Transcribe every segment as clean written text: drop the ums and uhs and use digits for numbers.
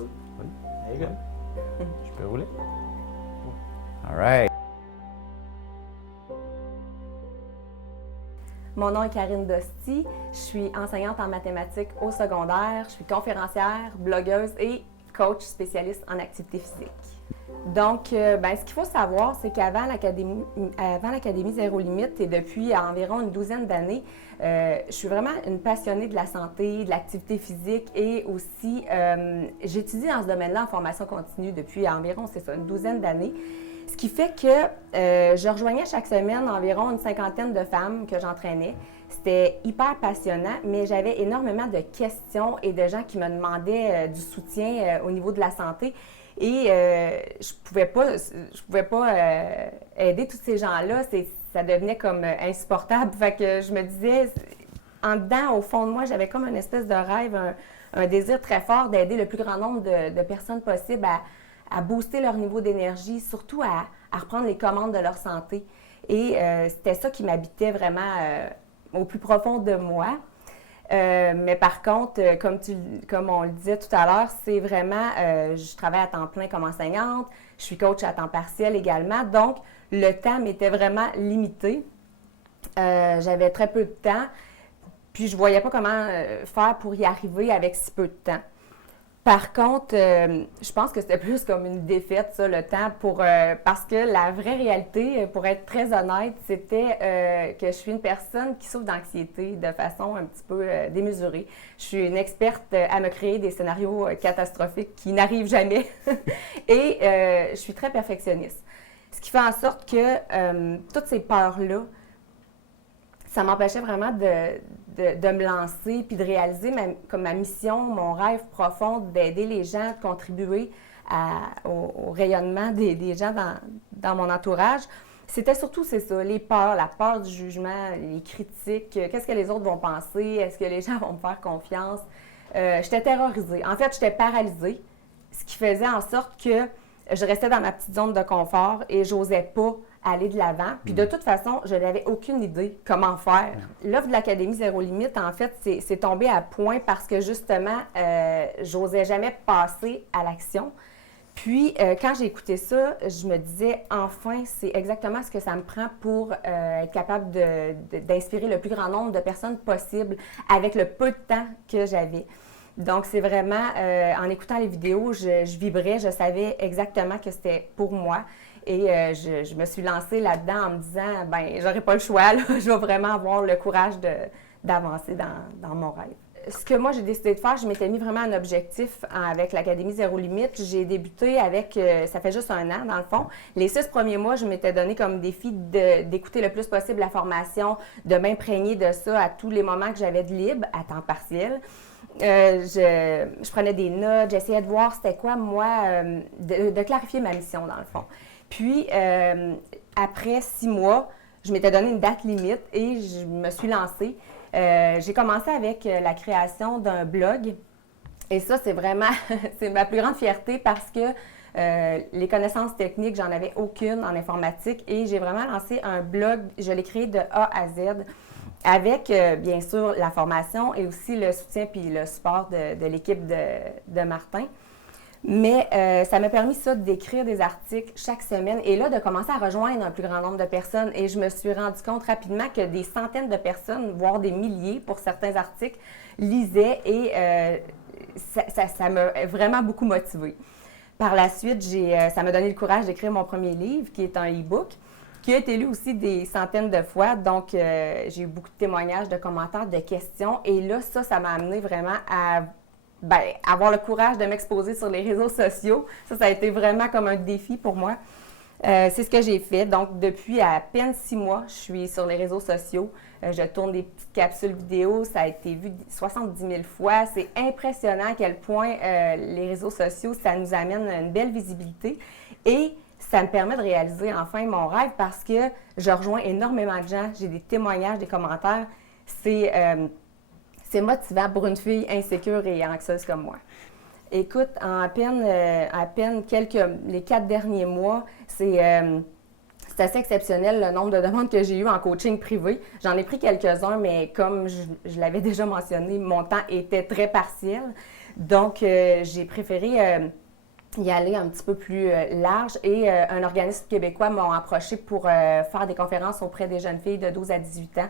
Oui. There you go. Je peux rouler? All right. Mon nom est Karine Dosti, je suis enseignante en mathématiques au secondaire, je suis conférencière, blogueuse et coach spécialiste en activité physique. Donc, ce qu'il faut savoir, c'est qu'avant l'Académie Zéro Limite et depuis environ une douzaine d'années, je suis vraiment une passionnée de la santé, de l'activité physique et aussi, j'étudie dans ce domaine-là en formation continue depuis environ, une douzaine d'années. Ce qui fait que je rejoignais chaque semaine environ une cinquantaine de femmes que j'entraînais. C'était hyper passionnant, mais j'avais énormément de questions et de gens qui me demandaient du soutien au niveau de la santé. Et je pouvais pas aider tous ces gens-là. Ça devenait comme insupportable. Fait que je me disais, en dedans, au fond de moi, j'avais comme une espèce de rêve, un désir très fort d'aider le plus grand nombre de personnes possible à booster leur niveau d'énergie, surtout à reprendre les commandes de leur santé. Et c'était ça qui m'habitait vraiment au plus profond de moi. Mais par contre, comme on le disait tout à l'heure, c'est vraiment, je travaille à temps plein comme enseignante, je suis coach à temps partiel également, donc le temps m'était vraiment limité. J'avais très peu de temps, puis je ne voyais pas comment faire pour y arriver avec si peu de temps. Par contre, je pense que c'était plus comme une défaite, ça, le temps, parce que la vraie réalité, pour être très honnête, c'était que je suis une personne qui souffre d'anxiété de façon un petit peu démesurée. Je suis une experte à me créer des scénarios catastrophiques qui n'arrivent jamais et je suis très perfectionniste. Ce qui fait en sorte que toutes ces peurs-là, ça m'empêchait vraiment de me lancer puis de réaliser comme ma mission, mon rêve profond d'aider les gens, de contribuer au rayonnement des gens dans mon entourage. C'était surtout, c'est ça, les peurs, la peur du jugement, les critiques, qu'est-ce que les autres vont penser, est-ce que les gens vont me faire confiance. J'étais terrorisée. En fait, j'étais paralysée, ce qui faisait en sorte que je restais dans ma petite zone de confort et j'osais pas aller de l'avant. Puis de toute façon, je n'avais aucune idée comment faire. L'offre de l'Académie Zéro Limite, en fait, c'est tombé à point parce que justement, j'osais jamais passer à l'action. Puis, quand j'ai écouté ça, je me disais, enfin, c'est exactement ce que ça me prend pour être capable d'inspirer le plus grand nombre de personnes possible avec le peu de temps que j'avais. Donc, c'est vraiment, en écoutant les vidéos, je vibrais, je savais exactement que c'était pour moi. Et je me suis lancée là-dedans en me disant, j'aurais pas le choix, là, je vais vraiment avoir le courage d'avancer dans mon rêve. Ce que moi, j'ai décidé de faire, je m'étais mis vraiment un objectif avec l'Académie Zéro Limite. J'ai débuté ça fait juste 1 an dans le fond. Les 6 premiers mois, je m'étais donné comme défi d'écouter le plus possible la formation, de m'imprégner de ça à tous les moments que j'avais de libre, à temps partiel. Je prenais des notes, j'essayais de voir c'était quoi, moi, de clarifier ma mission dans le fond. Puis, après 6 mois, je m'étais donné une date limite et je me suis lancée. J'ai commencé avec la création d'un blog. Et ça, c'est vraiment c'est ma plus grande fierté parce que les connaissances techniques, j'en avais aucune en informatique. Et j'ai vraiment lancé un blog, je l'ai créé de A à Z avec, bien sûr, la formation et aussi le soutien puis le support de l'équipe de Martin. Mais ça m'a permis ça d'écrire des articles chaque semaine et là, de commencer à rejoindre un plus grand nombre de personnes. Et je me suis rendu compte rapidement que des centaines de personnes, voire des milliers pour certains articles, lisaient et ça m'a vraiment beaucoup motivée. Par la suite, ça m'a donné le courage d'écrire mon premier livre, qui est un e-book, qui a été lu aussi des centaines de fois. Donc, j'ai eu beaucoup de témoignages, de commentaires, de questions. Et là, ça m'a amené vraiment à avoir le courage de m'exposer sur les réseaux sociaux. Ça a été vraiment comme un défi pour moi. C'est ce que j'ai fait. Donc, depuis à peine 6 mois, je suis sur les réseaux sociaux. Je tourne des petites capsules vidéo. Ça a été vu 70 000 fois. C'est impressionnant à quel point les réseaux sociaux, ça nous amène une belle visibilité. Et ça me permet de réaliser enfin mon rêve parce que je rejoins énormément de gens. J'ai des témoignages, des commentaires. C'est motivant pour une fille insécure et anxieuse comme moi. Écoute, à peine les 4 derniers mois, c'est assez exceptionnel le nombre de demandes que j'ai eues en coaching privé. J'en ai pris quelques-uns, mais comme je l'avais déjà mentionné, mon temps était très partiel. Donc, j'ai préféré y aller un petit peu plus large et un organisme québécois m'a approché pour faire des conférences auprès des jeunes filles de 12 à 18 ans.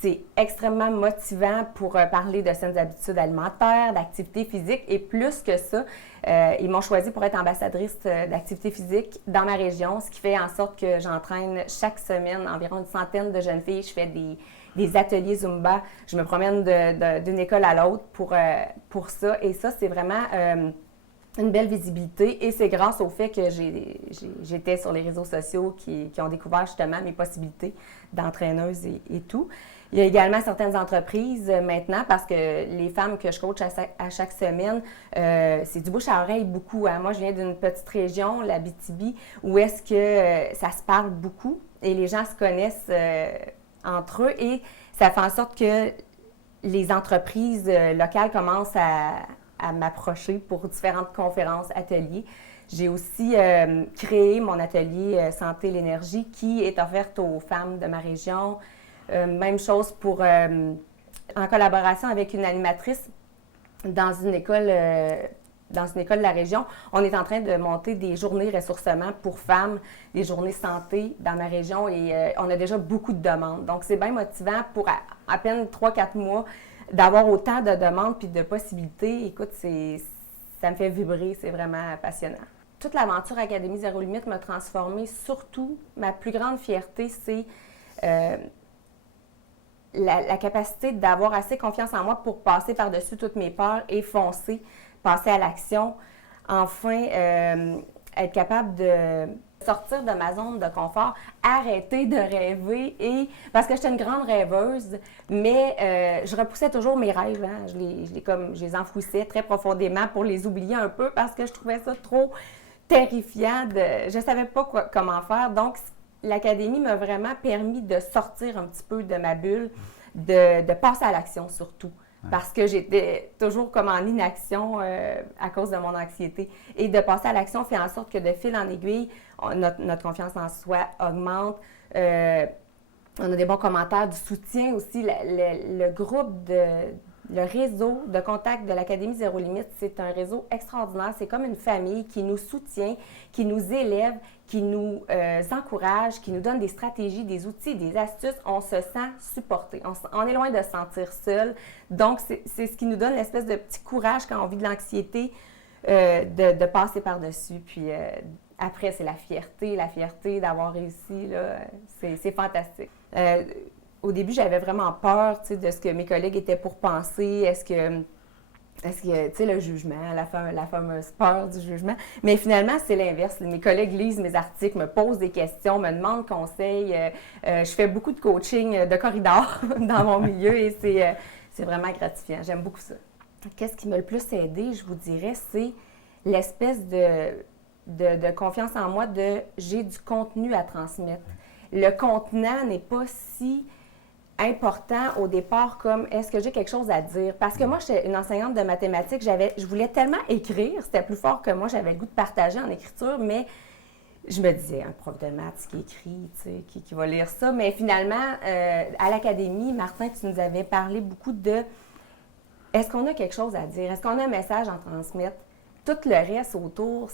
C'est extrêmement motivant pour parler de saines habitudes alimentaires, d'activité physique et plus que ça, ils m'ont choisi pour être ambassadrice d'activité physique dans ma région, ce qui fait en sorte que j'entraîne chaque semaine environ une centaine de jeunes filles. Je fais des ateliers Zumba, je me promène d'une école à l'autre pour ça et ça, c'est vraiment une belle visibilité et c'est grâce au fait que j'étais sur les réseaux sociaux qui ont découvert justement mes possibilités d'entraîneuse et tout. Il y a également certaines entreprises maintenant, parce que les femmes que je coach à chaque semaine, c'est du bouche à oreille beaucoup. Hein. Moi, je viens d'une petite région, l'Abitibi, où est-ce que ça se parle beaucoup et les gens se connaissent entre eux et ça fait en sorte que les entreprises locales commencent à m'approcher pour différentes conférences, ateliers. J'ai aussi créé mon atelier Santé l'énergie qui est offerte aux femmes de ma région. Même chose pour, en collaboration avec une animatrice dans une école de la région, on est en train de monter des journées ressourcement pour femmes, des journées santé dans ma région et on a déjà beaucoup de demandes. Donc, c'est bien motivant pour à peine 3-4 mois d'avoir autant de demandes puis de possibilités. Écoute, ça me fait vibrer, c'est vraiment passionnant. Toute l'aventure Académie Zéro Limite m'a transformée. Surtout, ma plus grande fierté, c'est la capacité d'avoir assez confiance en moi pour passer par-dessus toutes mes peurs et foncer, passer à l'action. Enfin, être capable de sortir de ma zone de confort, arrêter de rêver parce que j'étais une grande rêveuse, mais je repoussais toujours mes rêves. Hein. Je les enfouissais très profondément pour les oublier un peu parce que je trouvais ça trop terrifiant. Je ne savais pas comment faire. Donc, l'Académie m'a vraiment permis de sortir un petit peu de ma bulle, de passer à l'action surtout. Parce que j'étais toujours comme en inaction à cause de mon anxiété. Et de passer à l'action fait en sorte que de fil en aiguille, notre confiance en soi augmente. On a des bons commentaires, du soutien aussi. Le groupe le réseau de contact de l'Académie Zéro Limite, c'est un réseau extraordinaire. C'est comme une famille qui nous soutient, qui nous élève, qui nous encourage, qui nous donne des stratégies, des outils, des astuces. On se sent supporté. On est loin de se sentir seul. Donc, c'est ce qui nous donne l'espèce de petit courage quand on vit de l'anxiété, de passer par-dessus. Puis après, c'est la fierté d'avoir réussi. Là, c'est fantastique. Au début, j'avais vraiment peur de ce que mes collègues étaient pour penser. Est-ce que tu sais, le jugement, la fameuse peur du jugement. Mais finalement, c'est l'inverse. Mes collègues lisent mes articles, me posent des questions, me demandent conseils. Je fais beaucoup de coaching de corridor dans mon milieu et c'est vraiment gratifiant. J'aime beaucoup ça. Qu'est-ce qui m'a le plus aidé, je vous dirais, c'est l'espèce de confiance en moi j'ai du contenu à transmettre. Le contenant n'est pas si important au départ comme est-ce que j'ai quelque chose à dire? Parce que moi, j'étais une enseignante de mathématiques, je voulais tellement écrire, c'était plus fort que moi, j'avais le goût de partager en écriture, mais je me disais, un prof de maths qui écrit, tu sais, qui va lire ça. Mais finalement, à l'Académie, Martin, tu nous avais parlé beaucoup de est-ce qu'on a quelque chose à dire? Est-ce qu'on a un message à transmettre? Tout le reste autour,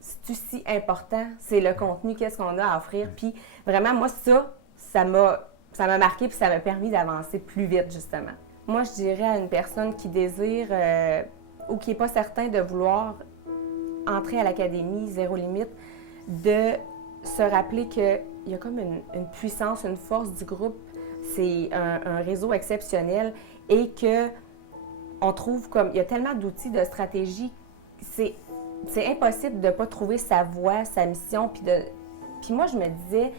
c'est aussi important, c'est le contenu, qu'est-ce qu'on a à offrir. Puis vraiment, moi, ça m'a marqué puis ça m'a permis d'avancer plus vite, justement. Moi, je dirais à une personne qui désire ou qui n'est pas certain de vouloir entrer à l'Académie Zéro Limite, de se rappeler qu'il y a comme une puissance, une force du groupe. C'est un réseau exceptionnel et qu'on trouve comme... Il y a tellement d'outils, de stratégies, c'est impossible de ne pas trouver sa voie, sa mission. Puis moi, je me disais...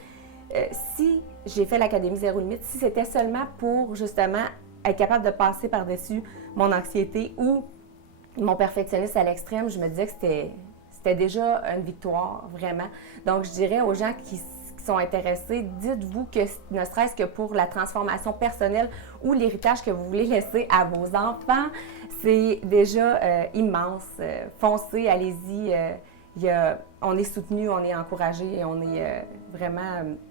si j'ai fait l'Académie Zéro Limite, si c'était seulement pour, justement, être capable de passer par-dessus mon anxiété ou mon perfectionnisme à l'extrême, je me disais que c'était déjà une victoire, vraiment. Donc, je dirais aux gens qui sont intéressés, dites-vous que ne serait-ce que pour la transformation personnelle ou l'héritage que vous voulez laisser à vos enfants, c'est déjà immense. Foncez, allez-y. On est soutenu, on est encouragé et on est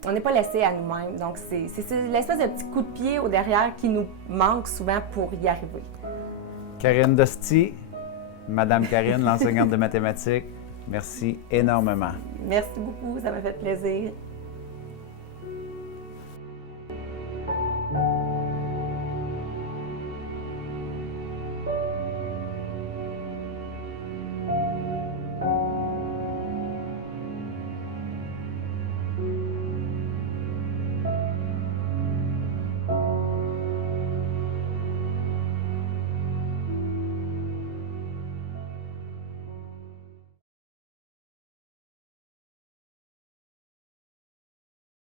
on n'est pas laissé à nous-mêmes. Donc, c'est l'espèce de petit coup de pied au derrière qui nous manque souvent pour y arriver. Karine Dosti, Madame Karine, l'enseignante de mathématiques, merci énormément. Merci beaucoup, ça m'a fait plaisir.